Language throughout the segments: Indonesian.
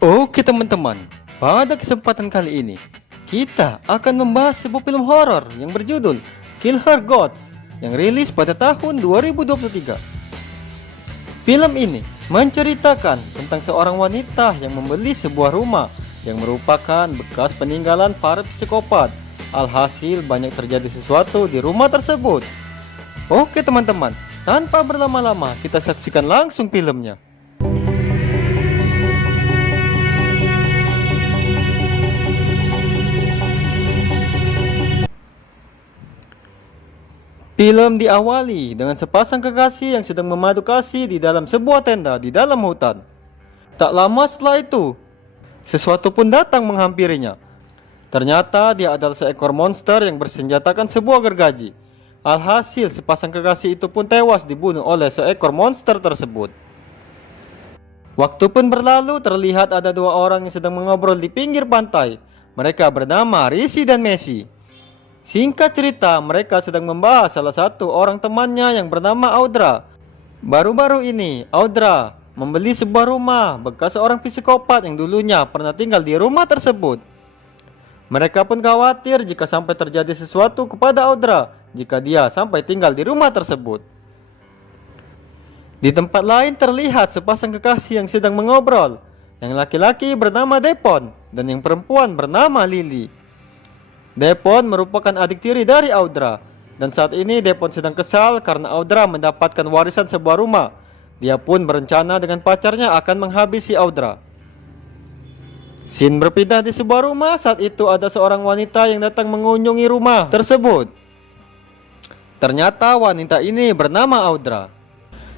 Oke teman-teman, pada kesempatan kali ini kita akan membahas sebuah film horor yang berjudul Kill Her Gods yang rilis pada tahun 2023. Film ini menceritakan tentang seorang wanita yang membeli sebuah rumah yang merupakan bekas peninggalan para psikopat. Alhasil banyak terjadi sesuatu di rumah tersebut. Oke teman-teman, tanpa berlama-lama kita saksikan langsung filmnya. Film diawali dengan sepasang kekasih yang sedang memadu kasih di dalam sebuah tenda di dalam hutan. Tak lama setelah itu, sesuatu pun datang menghampirinya. Ternyata dia adalah seekor monster yang bersenjatakan sebuah gergaji. Alhasil sepasang kekasih itu pun tewas dibunuh oleh seekor monster tersebut. Waktu pun berlalu, terlihat ada dua orang yang sedang mengobrol di pinggir pantai. Mereka bernama Rishi dan Messi. Singkat cerita, mereka sedang membahas salah satu orang temannya yang bernama Audra. Baru-baru ini, Audra membeli sebuah rumah bekas seorang psikopat yang dulunya pernah tinggal di rumah tersebut. Mereka pun khawatir jika sampai terjadi sesuatu kepada Audra jika dia sampai tinggal di rumah tersebut. Di tempat lain terlihat sepasang kekasih yang sedang mengobrol. Yang laki-laki bernama Depon dan yang perempuan bernama Lily. Depon merupakan adik tiri dari Audra, dan saat ini Depon sedang kesal karena Audra mendapatkan warisan sebuah rumah. Dia pun berencana dengan pacarnya akan menghabisi Audra. Scene berpindah di sebuah rumah. Saat itu ada seorang wanita yang datang mengunjungi rumah tersebut. Ternyata wanita ini bernama Audra.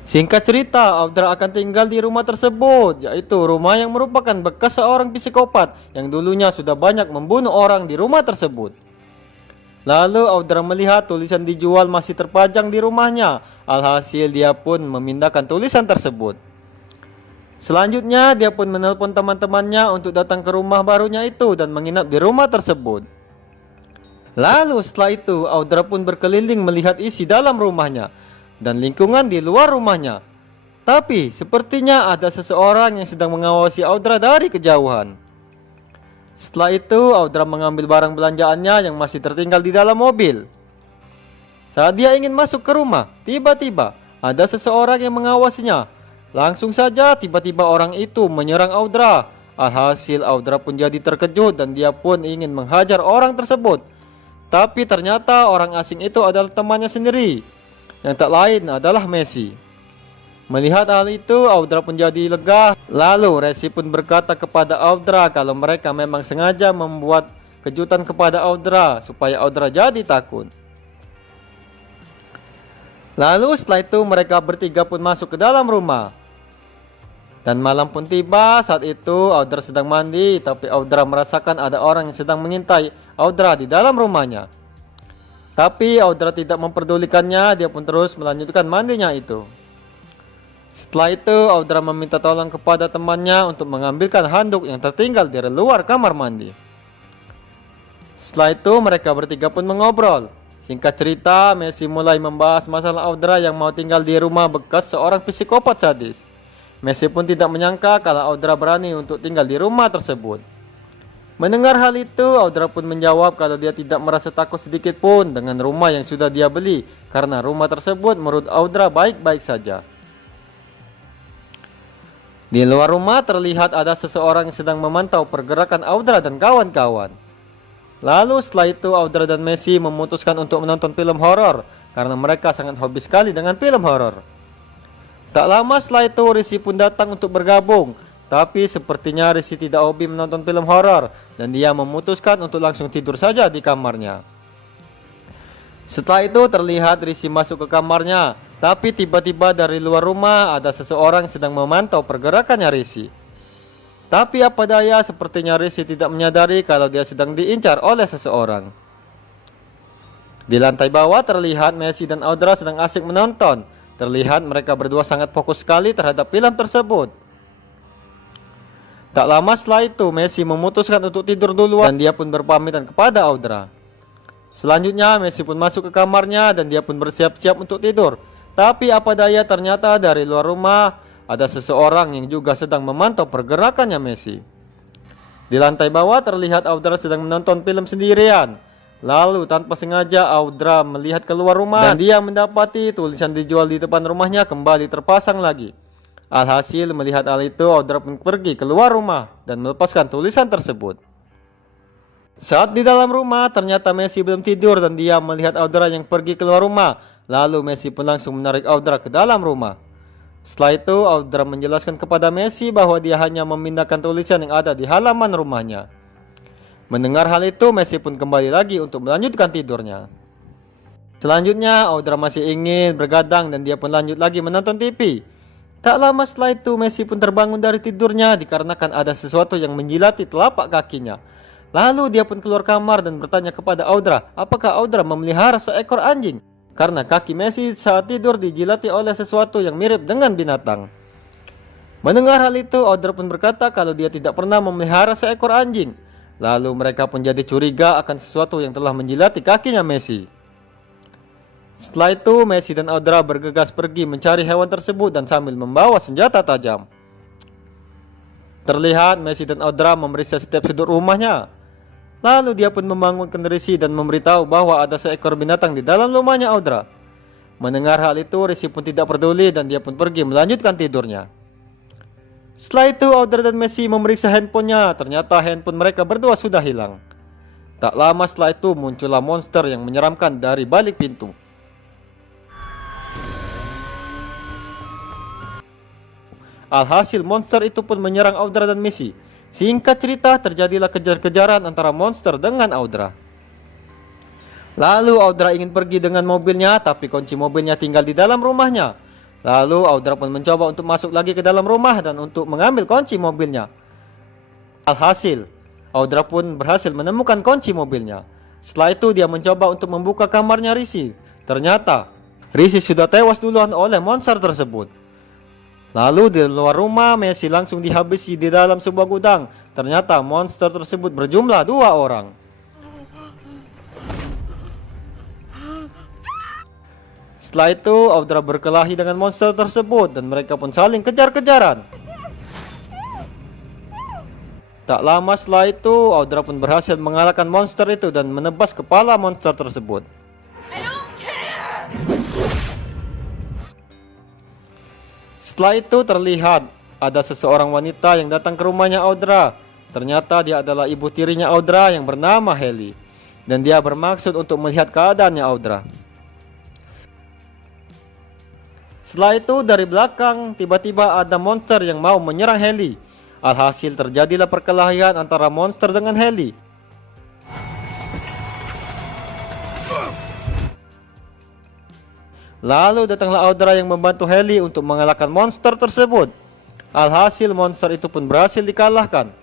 Singkat cerita, Audra akan tinggal di rumah tersebut, yaitu rumah yang merupakan bekas seorang psikopat yang dulunya sudah banyak membunuh orang di rumah tersebut. Lalu Audra melihat tulisan dijual masih terpajang di rumahnya. Alhasil dia pun memindahkan tulisan tersebut. Selanjutnya dia pun menelpon teman-temannya untuk datang ke rumah barunya itu dan menginap di rumah tersebut. Lalu setelah itu Audra pun berkeliling melihat isi dalam rumahnya dan lingkungan di luar rumahnya. Tapi sepertinya ada seseorang yang sedang mengawasi Audra dari kejauhan. Setelah itu Audra mengambil barang belanjaannya yang masih tertinggal di dalam mobil. Saat dia ingin masuk ke rumah, tiba-tiba ada seseorang yang mengawasinya. Langsung saja tiba-tiba orang itu menyerang Audra. Alhasil Audra pun jadi terkejut dan dia pun ingin menghajar orang tersebut. Tapi ternyata orang asing itu adalah temannya sendiri, yang tak lain adalah Messi. Melihat hal itu, Audra pun jadi lega. Lalu Messi pun berkata kepada Audra kalau mereka memang sengaja membuat kejutan kepada Audra supaya Audra jadi takut. Lalu setelah itu mereka bertiga pun masuk ke dalam rumah. Dan malam pun tiba. Saat itu Audra sedang mandi, tapi Audra merasakan ada orang yang sedang mengintai Audra di dalam rumahnya. Tapi Audra tidak memperdulikannya, dia pun terus melanjutkan mandinya itu. Setelah itu Audra meminta tolong kepada temannya untuk mengambilkan handuk yang tertinggal di luar kamar mandi. Setelah itu mereka bertiga pun mengobrol. Singkat cerita, Messi mulai membahas masalah Audra yang mau tinggal di rumah bekas seorang psikopat sadis. Messi pun tidak menyangka kalau Audra berani untuk tinggal di rumah tersebut. Mendengar hal itu, Audra pun menjawab kalau dia tidak merasa takut sedikit pun dengan rumah yang sudah dia beli, karena rumah tersebut menurut Audra baik-baik saja. Di luar rumah terlihat ada seseorang yang sedang memantau pergerakan Audra dan kawan-kawan. Lalu setelah itu Audra dan Messi memutuskan untuk menonton film horor karena mereka sangat hobi sekali dengan film horor. Tak lama setelah itu Rishi pun datang untuk bergabung. Tapi sepertinya Rishi tidak hobi menonton film horor dan dia memutuskan untuk langsung tidur saja di kamarnya. Setelah itu terlihat Rishi masuk ke kamarnya, tapi tiba-tiba dari luar rumah ada seseorang sedang memantau pergerakannya Rishi. Tapi apa daya, sepertinya Rishi tidak menyadari kalau dia sedang diincar oleh seseorang. Di lantai bawah terlihat Messi dan Audra sedang asik menonton. Terlihat mereka berdua sangat fokus sekali terhadap film tersebut. Tak lama setelah itu Messi memutuskan untuk tidur duluan dan dia pun berpamitan kepada Audra. Selanjutnya Messi pun masuk ke kamarnya dan dia pun bersiap-siap untuk tidur. Tapi apa daya, ternyata dari luar rumah ada seseorang yang juga sedang memantau pergerakannya Messi. Di lantai bawah terlihat Audra sedang menonton film sendirian. Lalu tanpa sengaja Audra melihat keluar rumah dan dia mendapati tulisan dijual di depan rumahnya kembali terpasang lagi. Alhasil melihat hal itu, Audra pun pergi keluar rumah dan melepaskan tulisan tersebut. Saat di dalam rumah ternyata Messi belum tidur dan dia melihat Audra yang pergi keluar rumah. Lalu Messi pun langsung menarik Audra ke dalam rumah. Setelah itu Audra menjelaskan kepada Messi bahwa dia hanya memindahkan tulisan yang ada di halaman rumahnya. Mendengar hal itu, Messi pun kembali lagi untuk melanjutkan tidurnya. Selanjutnya, Audra masih ingin bergadang dan dia pun lanjut lagi menonton TV. Tak lama setelah itu, Messi pun terbangun dari tidurnya dikarenakan ada sesuatu yang menjilati telapak kakinya. Lalu dia pun keluar kamar dan bertanya kepada Audra, apakah Audra memelihara seekor anjing? Karena kaki Messi saat tidur dijilati oleh sesuatu yang mirip dengan binatang. Mendengar hal itu, Audra pun berkata kalau dia tidak pernah memelihara seekor anjing. Lalu mereka pun jadi curiga akan sesuatu yang telah menjilati kakinya Messi. Setelah itu Messi dan Audra bergegas pergi mencari hewan tersebut dan sambil membawa senjata tajam. Terlihat Messi dan Audra memeriksa setiap sudut rumahnya. Lalu dia pun membangunkan Rishi dan memberitahu bahwa ada seekor binatang di dalam rumahnya Audra. Mendengar hal itu, Rishi pun tidak peduli dan dia pun pergi melanjutkan tidurnya. Setelah itu Audra dan Messi memeriksa handphonenya. Ternyata handphone mereka berdua sudah hilang. Tak lama setelah itu muncullah monster yang menyeramkan dari balik pintu. Alhasil monster itu pun menyerang Audra dan Messi. Singkat cerita, terjadilah kejar-kejaran antara monster dengan Audra. Lalu Audra ingin pergi dengan mobilnya, tapi kunci mobilnya tinggal di dalam rumahnya. Lalu Audra pun mencoba untuk masuk lagi ke dalam rumah dan untuk mengambil kunci mobilnya. Alhasil, Audra pun berhasil menemukan kunci mobilnya. Setelah itu dia mencoba untuk membuka kamarnya Rishi. Ternyata Rishi sudah tewas duluan oleh monster tersebut. Lalu di luar rumah Messi langsung dihabisi di dalam sebuah gudang. Ternyata monster tersebut berjumlah 2 orang. Setelah itu Audra berkelahi dengan monster tersebut dan mereka pun saling kejar-kejaran. Tak lama setelah itu Audra pun berhasil mengalahkan monster itu dan menebas kepala monster tersebut. Setelah itu terlihat ada seseorang wanita yang datang ke rumahnya Audra. Ternyata dia adalah ibu tirinya Audra yang bernama Haley. Dan dia bermaksud untuk melihat keadaannya Audra. Setelah itu dari belakang tiba-tiba ada monster yang mau menyerang Haley. Alhasil terjadilah perkelahian antara monster dengan Haley. Lalu datanglah Audra yang membantu Haley untuk mengalahkan monster tersebut. Alhasil monster itu pun berhasil dikalahkan.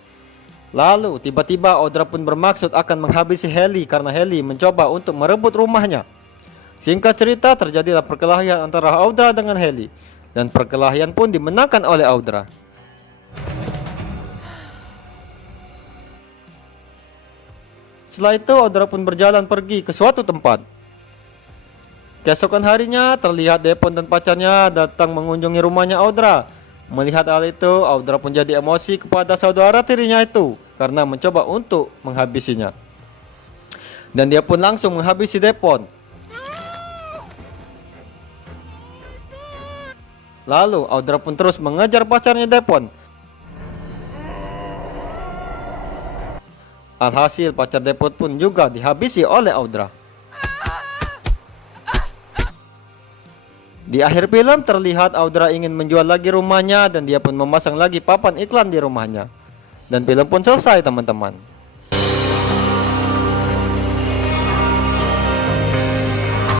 Lalu tiba-tiba Audra pun bermaksud akan menghabisi Haley karena Haley mencoba untuk merebut rumahnya. Singkat cerita terjadilah perkelahian antara Audra dengan Haley. Dan perkelahian pun dimenangkan oleh Audra. Setelah itu Audra pun berjalan pergi ke suatu tempat. Keesokan harinya terlihat Depon dan pacarnya datang mengunjungi rumahnya Audra. Melihat hal itu Audra pun jadi emosi kepada saudara tirinya itu karena mencoba untuk menghabisinya. Dan dia pun langsung menghabisi Depon. Lalu Audra pun terus mengejar pacarnya Depon. Alhasil pacar Depon pun juga dihabisi oleh Audra. Di akhir film terlihat Audra ingin menjual lagi rumahnya dan dia pun memasang lagi papan iklan di rumahnya. Dan film pun selesai teman-teman.